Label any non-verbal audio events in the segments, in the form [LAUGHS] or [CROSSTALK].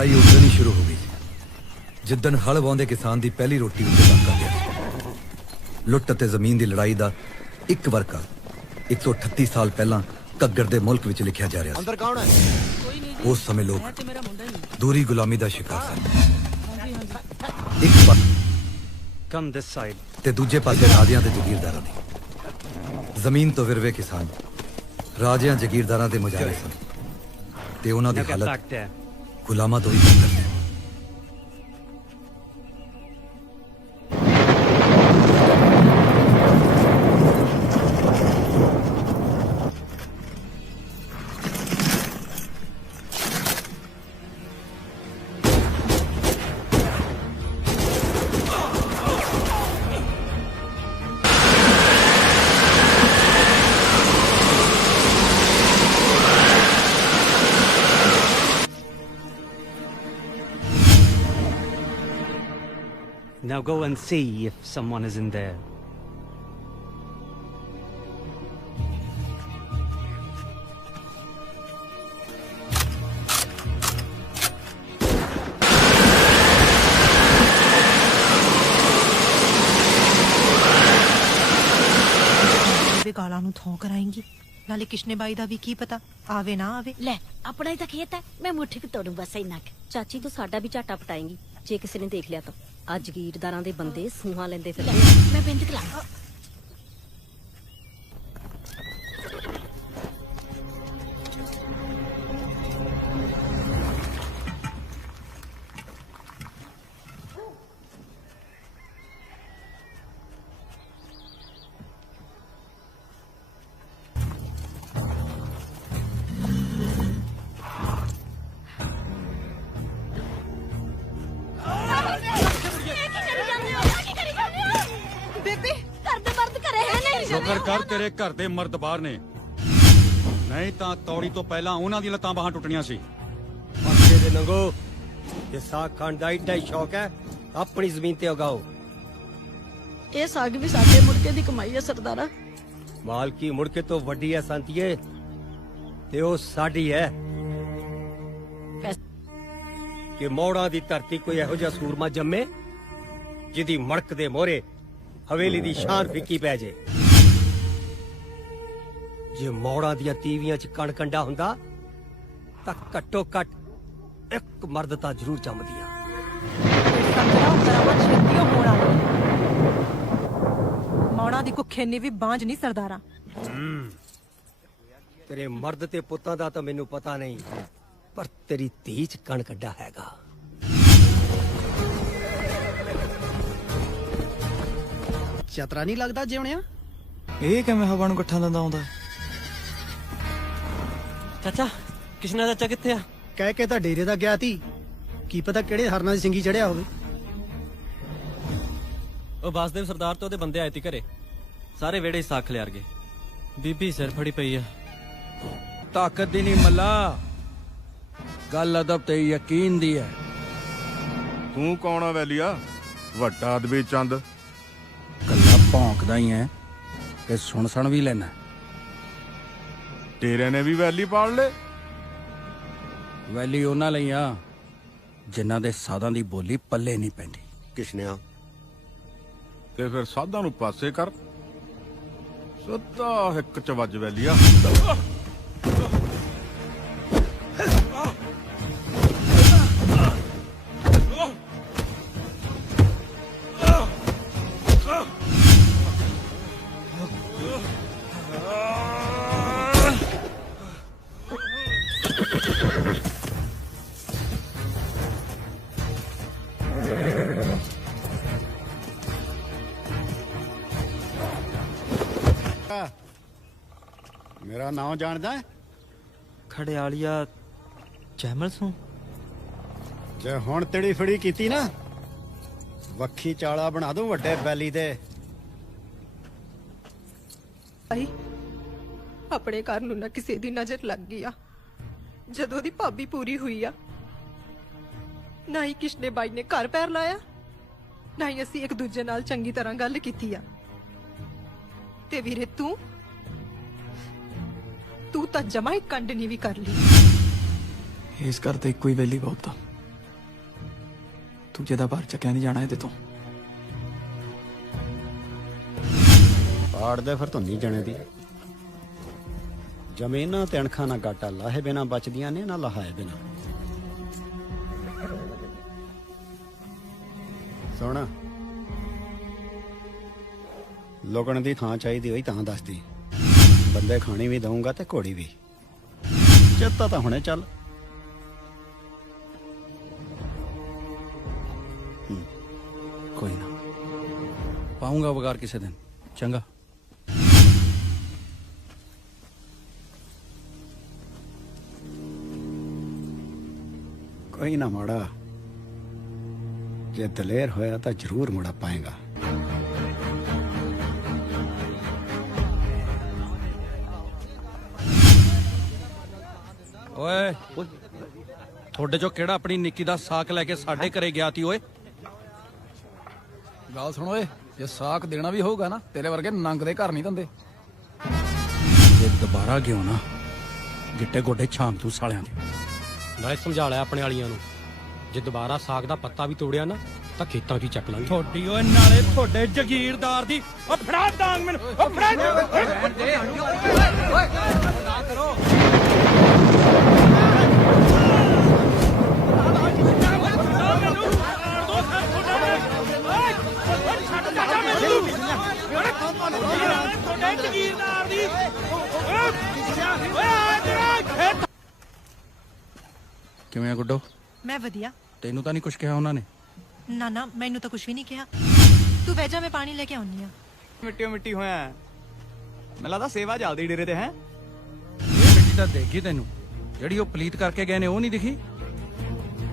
ਆਈ ਉਸ ਦਿਨ ਹੀ ਸ਼ੁਰੂ ਹੋ ਗਈ ਸੀ। ਜਿੱਦਣ ਹਲ ਵਾਉਂਦੇ ਕਿਸਾਨ ਦੀ ਪਹਿਲੀ ਰੋਟੀ ਉੱਤੇ ਲੱਗ ਗਿਆ ਲੁੱਟ ਅਤੇ ਜ਼ਮੀਨ ਦੀ ਲੜਾਈ ਦਾ ਇੱਕ ਵਰਕਾ 138 ਸਾਲ ਪਹਿਲਾਂ ਘੱਗਰ ਦੇ ਮੁਲਕ ਵਿੱਚ ਲਿਖਿਆ ਜਾ ਰਿਹਾ ਸੀ। ਅੰਦਰ ਕੌਣ ਹੈ? ਉਸ ਸਮੇਂ ਲੋਕ ਦੂਰੀ ਗੁਲਾਮੀ ਦਾ ਸ਼ਿਕਾਰ ਸਨ। ਇੱਕ ਪਾ- Come this side. ਤੇ ਦੂਜੇ ਪਾਸੇ ਰਾਜਿਆਂ ਤੇ ਜ਼ਗੀਰਦਾਰਾਂ ਦੀ। ਜ਼ਮੀਨ ਤੋਂ ਵਿਰਵੇ ਕਿਸਾਨ ਰਾਜਿਆਂ ਜ਼ਗੀਰਦਾਰਾਂ ਦੇ ਮੁਜਾਰੇ ਸਨ। ਤੇ ਉਹਨਾਂ ਦੀ ਹਾਲਤ kulağıma doymadı. Now go and see if someone is in there. ਗਾਲਾਂ ਨੂੰ ਥੋਂ ਕਰਾਏਂਗੀ। ਨਾਲੇ ਕਿਸ਼ਨੇ ਬਾਈ ਦਾ ਵੀ ਕੀ ਪਤਾ? ਆਵੇ ਨਾ ਆਵੇ। ਲੈ ਆਪਣਾ ਹੀ ਤਾਂ ਖੇਤ ਹੈ। ਮੈਂ ਮੁੱਠੀ ਕਿ ਤੋੜੂ ਬਸ ਇੰਨਾ ਕੁ। ਚਾਚੀ ਤੂੰ ਸਾਡਾ ਵੀ ਝਾਟਾ ਪਟਾਏਂਗੀ। ਜੇ ਕਿਸੇ ਨੇ ਦੇਖ ਲਿਆ ਤਾਂ। ਅੱਜ ਗੀਰਦਾਰਾਂ ਦੇ ਬੰਦੇ ਸੂਹਾਂ ਲੈਂਦੇ ਲੈ ਫਿਰਦੇ ਮੈਂ ਬਿੰਦ ਕਲਾ ਤੇਰੇ ਘਰ ਦੇ ਮਰਦ ਬਾਹਰ ਨੇ। ਨਹੀਂ ਤਾਂ ਤੌੜੀ ਤੋਂ ਪਹਿਲਾਂ ਉਹਨਾਂ ਦੀਆਂ ਲੱਤਾਂ ਬਾਹਾਂ ਟੁੱਟਣੀਆਂ ਸੀ। ਪੱਕੇ ਦੇ ਨੰਗੋ ਜੇ ਸਾਗ ਖਾਣ ਦਾ ਏਡਾ ਹੀ ਸ਼ੌਕ ਹੈ ਆਪਣੀ ਜ਼ਮੀਨ ਤੇ ਉਗਾਓ। ਇਹ ਸਾਗ ਵੀ ਸਾਡੇ ਮੁਰਕੇ ਦੀ ਕਮਾਈ ਹੈ ਸਰਦਾਰਾ। ਮਾਲਕੀ ਮੁੜ ਕੇ ਤੋਂ ਵੱਡੀ ਹੈ ਸੰਤੀਏ ਤੇ ਉਹ ਸਾਡੀ ਹੈ। ਕਿ ਮੋੜਾਂ ਦੀ ਧਰਤੀ ਕੋਈ ਇਹੋ ਜਿਹਾ ਸੂਰਮਾ ਜੰਮੇ ਜਿਹਦੀ ਮੜਕ ਦੇ ਮੋਹਰੇ ਹਵੇਲੀ ਦੀ ਸ਼ਾਨ ਫਿੱਕੀ ਪੈ ਜੇ। ਜੇ ਮੋੜਾਂ ਦੀਆਂ ਤੀਵੀਆਂ 'ਚ ਕਣ ਕੰਡਾ ਹੁੰਦਾ ਤਾਂ ਘੱਟੋ ਘੱਟ ਇੱਕ ਮਰਦ ਤਾਂ ਜ਼ਰੂਰ ਛੇਤੀਓ ਹੋਣਾ ਮੌਣਾ ਦੀ ਕੁੱਖੇ ਨੇ ਵੀ ਬਾਂਝ ਨਹੀਂ ਸਰਦਾਰਾ। ਤੇਰੇ ਮਰਦ ਤੇ ਪੁੱਤਾਂ ਦਾ ਤਾਂ ਮੈਨੂੰ ਪਤਾ ਨਹੀਂ ਪਰ ਤੇਰੀ ਧੀ 'ਚ ਕਣ ਕੱਢਾ ਹੈਗਾ। ਚਤਰਾ ਨਹੀਂ ਲੱਗਦਾ ਜਿਉਣਿਆ? ਇਹ ਕਿਵੇਂ ਹਵਾ ਨੂੰ ਇਕੱਠਾ ਦਿੰਦਾ ਆਉਂਦਾ? ਚਾਚਾ ਕਿਸ਼ਨਾ ਚਾਚਾ ਕਿੱਥੇ ਆ? ਕਹਿ ਕੇ ਤਾਂ ਡੇਰੇ ਦਾ ਗਿਆ ਤੀ। ਕੀ ਪਤਾ ਕਿਹੜੇ ਹਰਨਾਂ ਦੀ ਸਿੰਗੀ ਚੜਿਆ ਹੋਵੇ। ਉਹ ਬਾਸਦੇਵ ਸਰਦਾਰ ਤੇ ਉਹਦੇ ਬੰਦੇ ਆਏ ਤੀ ਘਰੇ। ਸਾਰੇ ਵੇੜੇ ਸਾਖ ਲਿਆਰ ਗਏ। ਬੀਬੀ ਸਿਰ ਫੜੀ ਪਈ ਆ। ਤਾਕਤ ਦੀ ਨਹੀਂ ਮੱਲਾ। ਗੱਲ ਅਦਬ ਤੇ ਯਕੀਨ ਦੀ ਹੈ ਤੂੰ ਕੌਣ ਆ ਵੈਲੀਆ? ਵੱਡਾ ਅਦਬੀ ਚੰਦ। ਕੱਲਾ ਭੌਂਕਦਾ ਹੀ ਐ। ਤੇ ਸੁਣ ਸੁਣ ਵੀ ਲੈਣਾ। ਤੇਰੇ ਨੇ ਵੀ ਵੈਲੀ ਪਾੜ ਲੇ ਵੈਲੀ ਉਹਨਾਂ ਲਈ ਆ ਜਿਨ੍ਹਾਂ ਦੇ ਸਾਦਾਂ ਦੀ ਬੋਲੀ ਪੱਲੇ ਨਹੀਂ ਪੈਂਦੀ। ਕਿਸ਼ਨਿਆ ਤੇ ਫਿਰ ਸਾਧਾਂ ਨੂੰ ਪਾਸੇ ਕਰ। ਸਦਾ ਇੱਕ ਚ ਵੱਜ ਵੈਲੀਆ ਮੇਰਾ ਨਾਮ ਜਾਣਦਾ ਹੈ? ਖੜਿਆਲੀਆ ਚਹਿਮਲ ਸੂ ਜੇ ਹੁਣ ਤੇੜੀ ਫੜੀ ਕੀਤੀ ਨਾ ਵੱਖੀ ਚਾਲਾ ਬਣਾ ਦੂੰ ਵੱਡੇ ਬੈਲੀ ਦੇ। ਭਾਈ ਆਪਣੇ ਘਰ ਨੂੰ ਨਾ ਕਿਸੇ ਦੀ ਨਜ਼ਰ ਲੱਗ ਗਈ ਆ। ਜਦੋਂ ਦੀ ਭਾਬੀ ਪੂਰੀ ਹੋਈ ਆ ਨਾ ਹੀ ਕਿਸ਼ਨੇ ਬਾਈ ਨੇ ਘਰ ਪੈਰ ਲਾਇਆ ਨਾ ਹੀ ਅਸੀਂ ਇੱਕ ਦੂਜੇ ਨਾਲ ਚੰਗੀ ਤਰ੍ਹਾਂ ਗੱਲ ਕੀਤੀ ਆ। ਤੇ ਵੀਰੇ ਤੂੰ ਤੂੰ ਤਾਂ ਜਮਾ ਹੀ ਕੰਡ ਨਹੀਂ ਵੀ ਕਰ ਲਈ। ਇਸ ਘਰ ਤੇ ਇੱਕੋ ਹੀ ਵੈਲੀ ਬਹੁਤ ਆ। ਦੂਜੇ ਦਾ ਬਾਹਰ ਚੱਕਿਆ ਨਹੀਂ ਜਾਣਾ ਇਹਦੇ ਤੋਂ। ਪਾੜ ਦੇ ਫਿਰ ਧੁੰਨੀ ਜਣੇ ਦੀ। ਜ਼ਮੀਨਾਂ ਤੇ ਅਣਖਾਂ ਨਾ ਗਾਟਾ ਲਾਹੇ ਬਿਨਾ ਬਚਦੀਆਂ ਨੇ ਨਾ ਲਹਾਏ ਬਿਨਾ। ਸੁਣ। ਲੋਗਣ ਦੀ ਥਾਂ ਚਾਹੀਦੀ ਹੋਈ ਤਾਂ ਦੱਸਦੀ। ਬੰਦੇ ਖਾਣੀ ਵੀ ਦਊਂਗਾ ਤੇ ਘੋੜੀ ਵੀ। ਚੇਤਾ ਤਾਂ ਹੁਣੇ ਚੱਲ। ਕੋਈ ਨਾ। ਪਾਉਂਗਾ ਵਗਾਰ ਕਿਸੇ ਦਿਨ। ਚੰਗਾ। ਕੋਈ ਨਾ ਮਾੜਾ। ਜੇ ਦਲੇਰ ਹੋਇਆ ਤਾਂ ਜ਼ਰੂਰ ਮੁੜਾ ਪਾਏਗਾ। ਓਏ ਤੁਹਾਡੇ ਚੋਂ ਕਿਹੜਾ ਆਪਣੀ ਨਿੱਕੀ ਦਾ ਸਾਕ ਲੈ ਕੇ ਸਾਡੇ ਘਰੇ ਗਿਆ ਤੀ ਓਏ ਗੱਲ ਸੁਣ ਓਏ ਜੇ ਸਾਕ ਦੇਣਾ ਵੀ ਹੋਊਗਾ ਨਾ ਤੇਰੇ ਵਰਗੇ ਨੰਗ ਦੇ ਘਰ ਨਹੀਂ ਦਿੰਦੇ ਜੇ ਦੁਬਾਰਾ ਗਿਓ ਨਾ ਗਿੱਟੇ ਗੋਡੇ ਛਾਮ ਤੂੰ ਸਾਲਿਆਂ ਦੇ ਨਾਲੇ ਸਮਝਾ ਲਿਆ ਆਪਣੇ ਵਾਲੀਆਂ ਨੂੰ ਜੇ ਦੁਬਾਰਾ ਸਾਗ ਦਾ ਪੱਤਾ ਵੀ ਤੋੜਿਆ ਨਾ ਤਾਂ ਖੇਤਾਂ 'ਚ ਹੀ ਚੱਕ ਲਾਂਗੇ ਤੁਹਾਡੀ ਓਏ ਨਾਲੇ ਤੁਹਾਡੇ ਜ਼ਗੀਰਦਾਰ ਦੀ ਓ ਫੜਾ ਡਾਂਗ ਮੈਨੂੰ ਓ ਫੜਾ ਕਿਵੇਂ ਆ ਗੁੱਡੋ? ਮੈਂ ਵਧੀਆ। ਤੈਨੂੰ ਤਾਂ ਨਹੀਂ ਕੁਝ ਕਿਹਾ ਉਹਨਾਂ ਨੇ? ਨਾ ਨਾ ਮੈਨੂੰ ਤਾਂ ਕੁਝ ਵੀ ਨਹੀਂ ਕਿਹਾ। ਤੂੰ ਬਹਿ ਜਾ ਮੈਂ ਪਾਣੀ ਲੈ ਕੇ ਆਉਣੀ ਆ ਮਿੱਟੀਓ ਮਿੱਟੀ ਹੋਇਆ ਮੈਨੂੰ ਲੱਗਦਾ ਸੇਵਾ ਜਲਦੀ ਡੇਰੇ ਤੇ ਹੈ? ਇਹ ਮਿੱਟੀ ਤਾਂ ਦੇਖੀ ਤੈਨੂੰ। ਜਿਹੜੀ ਉਹ ਪਲੀਤ ਕਰਕੇ ਗਏ ਨੇ ਉਹ ਨਹੀਂ ਦਿਖੀ?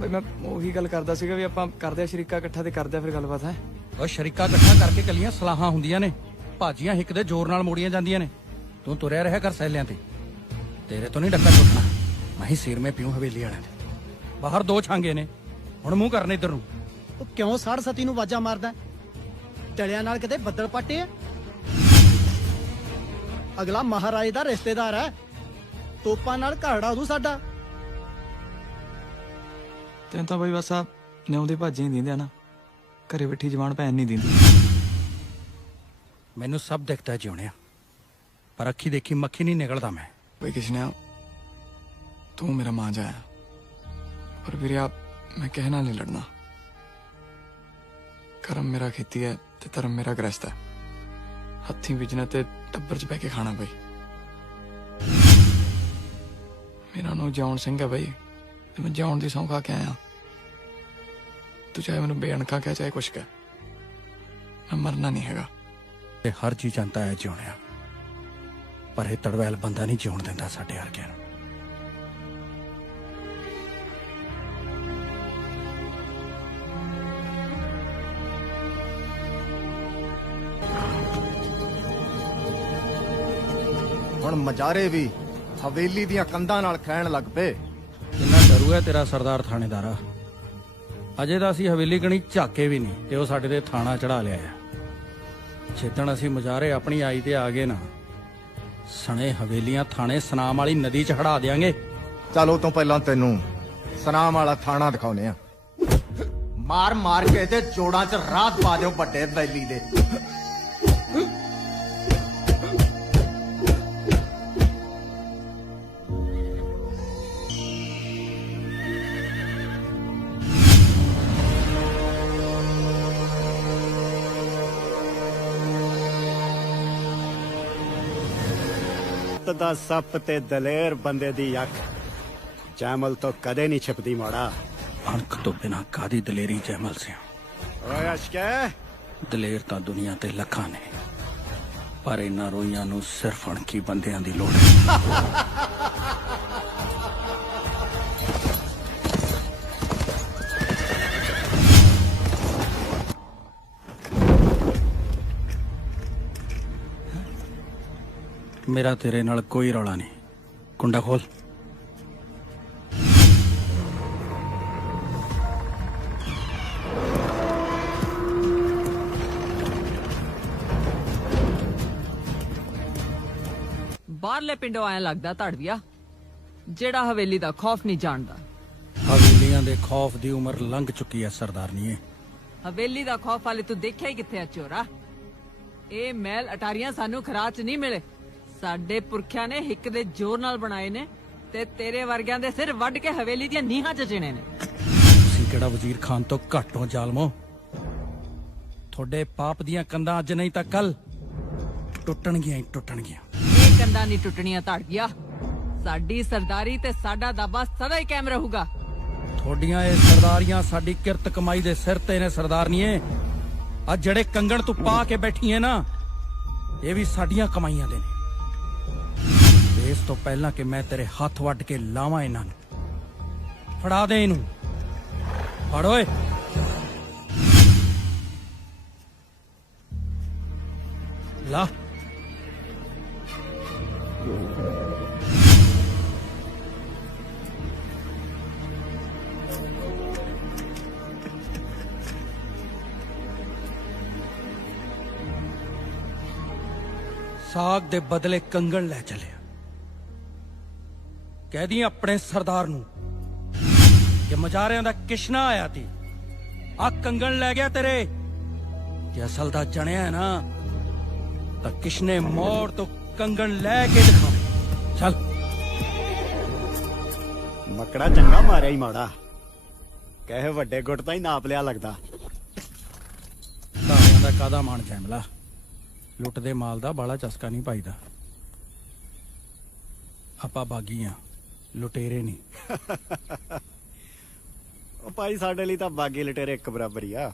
ਬਈ ਮੈਂ ਉਹੀ ਗੱਲ ਕਰਦਾ ਸੀਗਾ ਵੀ ਆਪਾਂ ਕਰਦੇ ਆ ਸ਼ਰੀਕਾ ਇਕੱਠਾ ਤੇ ਕਰਦੇ ਆ ਫਿਰ ਗੱਲਬਾਤ ਹੈ? ਉਹ ਸ਼ਰੀਕਾ ਇਕੱਠਾ ਕਰਕੇ ਕੱਲੀਆਂ ਸਲਾਹਾਂ ਹੁੰਦੀਆਂ ਨੇ। ਭਾਜੀਆਂ ਹਿੱਕ ਦੇ ਜ਼ੋਰ ਨਾਲ ਮੋੜੀਆਂ ਜਾਂਦੀਆਂ ਨੇ। ਤੂੰ ਤੁਰਿਆ ਰਿਹਾ ਕਰ ਸੈਲਿਆਂ ਤੇ। ਤੇਰੇ ਤੋਂ ਨਹੀਂ ਡੱਕਾ ਟੁੱਟਣਾ। ਮੈਂ ਹੀ ਸਿਰ ਮੇ ਪੀਉ ਹਵੇਲੀ ਵਾਲਿਆਂ ਦੇ। ਬਾਹਰ ਦੋ ਛਾਂਗੇ ਨੇ। ਹੁਣ ਮੂੰਹ ਕਰਨੇ ਇੱਧਰ ਨੂੰ। ਉਹ ਕਿਉਂ ਸਾੜ ਸਤੀ ਨੂੰ ਵਾਜਾ ਮਾਰਦਾ ਟਲਿਆਂ ਨਾਲ ਕਿਤੇ ਬੱਦਲ ਪਾਟੇ ਆ? ਅਗਲਾ ਮਹਾਰਾਜ ਦਾ ਰਿਸ਼ਤੇਦਾਰ ਹੈ। ਤੋਪਾਂ ਨਾਲ ਘਾੜਾ ਉਦੋਂ ਸਾਡਾ। ਤੈਨੂੰ ਤਾਂ ਬਈ ਬਸ ਆ ਨਿਉਂਦੇ ਭਾਜੇ ਨਹੀਂ ਦਿੰਦੇ ਨਾ। ਘਰੇ ਬੈਠੀ ਜਵਾਨ ਭੈਣ ਨਹੀਂ ਦਿੰਦੀ। ਮੈਨੂੰ ਸਭ ਦਿਖਦਾ ਜਿਉਣਿਆ ਪਰ ਅੱਖੀ ਦੇਖੀ ਮੱਖੀ ਨਹੀਂ ਨਿਕਲਦਾ ਮੈਂ। ਬਈ ਕਿਸ਼ਨਿਆ ਤੂੰ ਮੇਰਾ ਮਾਂ ਜਾਇਆ। ਪਰ ਵੀਰੇ ਆ ਮੈਂ ਕਹਿਣਾ ਨਹੀਂ ਲੜਨਾ। ਕਰਮ ਮੇਰਾ ਖੇਤੀ ਹੈ ਤੇ ਧਰਮ ਮੇਰਾ ਗ੍ਰਸਤ ਹੈ। ਹੱਥੀਂ ਵਿਜਣਾ ਤੇ ਟੱਬਰ 'ਚ ਬਹਿ ਕੇ ਖਾਣਾ ਬਈ। ਮੇਰਾ ਨਾਮ ਜੌਨ ਸਿੰਘ ਹੈ ਬਈ। ਤੇ ਮੈਂ ਜੌਨ ਦੀ ਸਹੁੰ ਖਾ ਕੇ ਆਇਆ। ਤੂੰ ਚਾਹੇ ਮੈਨੂੰ ਬੇਅਣਖਾ ਕਹਿ ਚਾਹੇ ਕੁਛ ਕਹਿ। ਮੈਂ ਮਰਨਾ ਨਹੀਂ ਹੈਗਾ। ਤੇ ਹਰ ਚੀਜ਼ ਜਾਂਦਾ ਹੈ ਜਿਉਣਿਆ ਪਰ ਇਹ ਤੜਵੈਲ ਬੰਦਾ ਨਹੀਂ ਜਿਉਣ ਦਿੰਦਾ ਸਾਡੇ ਵਰਗਿਆਂ ਨੂੰ। ਹੁਣ ਮਜਾਰੇ ਵੀ ਹਵੇਲੀ ਦੀਆਂ ਕੰਧਾਂ ਨਾਲ ਖੈਣ ਲੱਗ ਪਏ। ਕਿੰਨਾ ਡਰੂ ਹੈ ਤੇਰਾ ਸਰਦਾਰ ਥਾਣੇਦਾਰਾ? ਅਜੇ ਤਾਂ ਅਸੀਂ ਹਵੇਲੀ ਕਣੀ ਝਾਕੇ ਵੀ ਨਹੀਂ ਤੇ ਉਹ ਸਾਡੇ ਤੇ ਥਾਣਾ ਚੜਾ ਲਿਆ ਆ। ਛੇਤਣ ਅਸੀਂ ਮਜਾਰੇ ਆਪਣੀ ਆਈ ਤੇ ਆ ਗਏ ਨਾ। ਸਣੇ ਹਵੇਲੀਆਂ ਥਾਣੇ ਸਨਾਮ ਵਾਲੀ ਨਦੀ ਚ ਹੜਾ ਦੇਾਂਗੇ ਚਲੋ ਤੋਂ ਪਹਿਲਾਂ ਤੈਨੂੰ ਸਨਾਮ ਵਾਲਾ ਥਾਣਾ ਦਿਖਾਉਨੇ ਆ। ਮਾਰ ਮਾਰ ਕੇ ਤੇ ਜੋੜਾਂ 'ਚ ਰਾਤ ਪਾ ਦਿਓ ਵੱਡੇ ਵੈਲੀ ਦੇ। ਦਾ ਸੱਪ ਤੇ ਦਲੇਰ ਬੰਦੇ ਦੀ ਅੱਖ। ਜੈਮਲ ਤੋਂ ਕਦੇ ਨਹੀਂ ਛਿਪਦੀ ਮਾੜਾ। ਅਣਖ ਤੋਂ ਬਿਨਾ ਕਾਦੀ ਦਲੇਰੀ ਜੈਮਲ ਸਿਆ? ਓਏ ਅਸ਼ਕੇ ਦਲੇਰ ਤਾਂ ਦੁਨੀਆ ਤੇ ਲੱਖਾਂ ਨੇ। ਪਰ ਇਹਨਾਂ ਰੋਈਆਂ ਨੂੰ ਸਿਰਫ ਅਣਖੀ ਬੰਦਿਆਂ ਦੀ ਲੋੜ ਹੈ। [LAUGHS] ਮੇਰਾ ਤੇਰੇ ਨਾਲ ਕੋਈ ਰੌਲਾ ਨਹੀਂ। ਕੁੰਡਾ ਖੋਲ। ਬਾਹਰਲੇ ਪਿੰਡੋਂ ਆਇਆ ਲੱਗਦਾ ਧੜਵੀਆ ਜਿਹੜਾ ਹਵੇਲੀ ਦਾ ਖੌਫ ਨਹੀਂ ਜਾਣਦਾ। ਹਵੇਲੀ ਹਵੇਲੀਆਂ ਦੇ ਖੌਫ ਦੀ ਉਮਰ ਲੰਘ ਚੁੱਕੀ ਹੈ ਸਰਦਾਰਨੀਏ। ਹਵੇਲੀ ਦਾ ਖੌਫ ਵਾਲੇ ਤੂੰ ਦੇਖਿਆ ਹੀ ਕਿੱਥੇ ਆ ਚੋਰਾ? ਇਹ ਮਹਿਲ ਅਟਾਰੀਆਂ ਸਾਨੂੰ ਖਰਾਚ ਨਹੀਂ ਮਿਲੇ। ਸਾਡੇ ਪੁਰਖਿਆਂ ਨੇ ਹਿੱਕ ਦੇ ਜ਼ੋਰ ਨਾਲ ਬਣਾਏ ਨੇ ਤੇ ਤੇਰੇ ਵਰਗਿਆਂ ਦੇ ਸਿਰ ਵੱਢ ਕੇ ਹਵੇਲੀ ਦੀਆਂ ਨੀਹਾਂ 'ਚ ਚਿਣੇ ਨੇ। ਤੁਸੀਂ ਕਿਹੜਾ ਵਜ਼ੀਰ ਖਾਨ ਤੋਂ ਘੱਟ ਹੋ ਜ਼ਾਲਮੋ? ਤੁਹਾਡੇ ਪਾਪ ਦੀਆਂ ਕੰਧਾਂ ਅੱਜ ਨਹੀਂ ਤਾਂ ਕੱਲ ਟੁੱਟਣਗੀਆਂ ਹੀ ਟੁੱਟਣਗੀਆਂ। ਇਹ ਕੰਧਾਂ ਨਹੀਂ ਟੁੱਟਣੀਆਂ ਧੜ ਗਿਆ ਸਾਡੀ ਸਰਦਾਰੀ ਤੇ ਸਾਡਾ ਦਾਬਾ ਸਦਾ ਹੀ ਕਾਇਮ ਰਹੂਗਾ। ਤੁਹਾਡੀਆਂ ਇਹ ਸਰਦਾਰੀਆਂ ਸਾਡੀ ਕਿਰਤ ਕਮਾਈ ਦੇ ਸਿਰ ਤੇ ਨੇ ਸਰਦਾਰਨੀਏ। ਆ ਜਿਹੜੇ ਕੰਗਣ ਤੂੰ ਪਾ ਕੇ ਬੈਠੀ ਐ ਨਾ ਇਹ ਵੀ ਸਾਡੀਆਂ ਕਮਾਈਆਂ ਦੇ ਨੇ। ਤੋਂ ਪਹਿਲਾਂ ਕਿ ਮੈਂ ਤੇਰੇ ਹੱਥ ਵੱਢ ਕੇ ਲਾਵਾਂ ਇਹਨਾਂ ਨੂੰ। ਫੜਾ ਦੇ ਇਹਨੂੰ। ਫੜ ਓਏ। ਲਾ। ਸਾਗ ਦੇ ਬਦਲੇ ਕੰਗਣ ਲੈ ਚੱਲਿਆ। ਕਹਿ ਦੀ ਆਪਣੇ ਸਰਦਾਰ ਨੂੰ ਕਿ ਮਜਾਰਿਆਂ ਦਾ ਕਿਸ਼ਨਾ ਆਇਆ ਤੀ। ਆ ਕੰਗਣ ਲੈ ਗਿਆ ਤੇਰੇ। ਜੇ ਅਸਲ ਦਾ ਜਣਿਆ ਹੈ ਨਾ ਤਾਂ ਕਿਸ਼ਨੇ ਮੋੜ ਤੋਂ ਕੰਗਣ ਲੈ ਕੇ ਦਿਖਾਵੇ ਚੱਲ। ਮੱਕੜਾ ਚੰਗਾ ਮਾਰਿਆ ਹੀ ਮਾੜਾ। ਕਹੇ ਵੱਡੇ ਗੁੱਟ ਤਾਂ ਹੀ ਨਾਪ ਲਿਆ ਲੱਗਦਾ। ਧਾਰਿਆਂ ਦਾ ਕਾਦਾ ਮਾਣ ਜੈਮਲਾ? ਲੁੱਟ ਦੇ ਮਾਲ ਦਾ ਬਾਲਾ ਚਸਕਾ ਨਹੀਂ ਪਾਈਦਾ। ਆਪਾਂ ਬਾਗੀਆਂ। ਲੁਟੇਰੇ ਨਹੀਂ [LAUGHS] ਉਹ ਭਾਈ ਸਾਡੇ ਲਈ ਤਾਂ ਬਾਗੀ ਲੁਟੇਰੇ ਇੱਕ ਬਰਾਬਰ ਹੀ ਆ।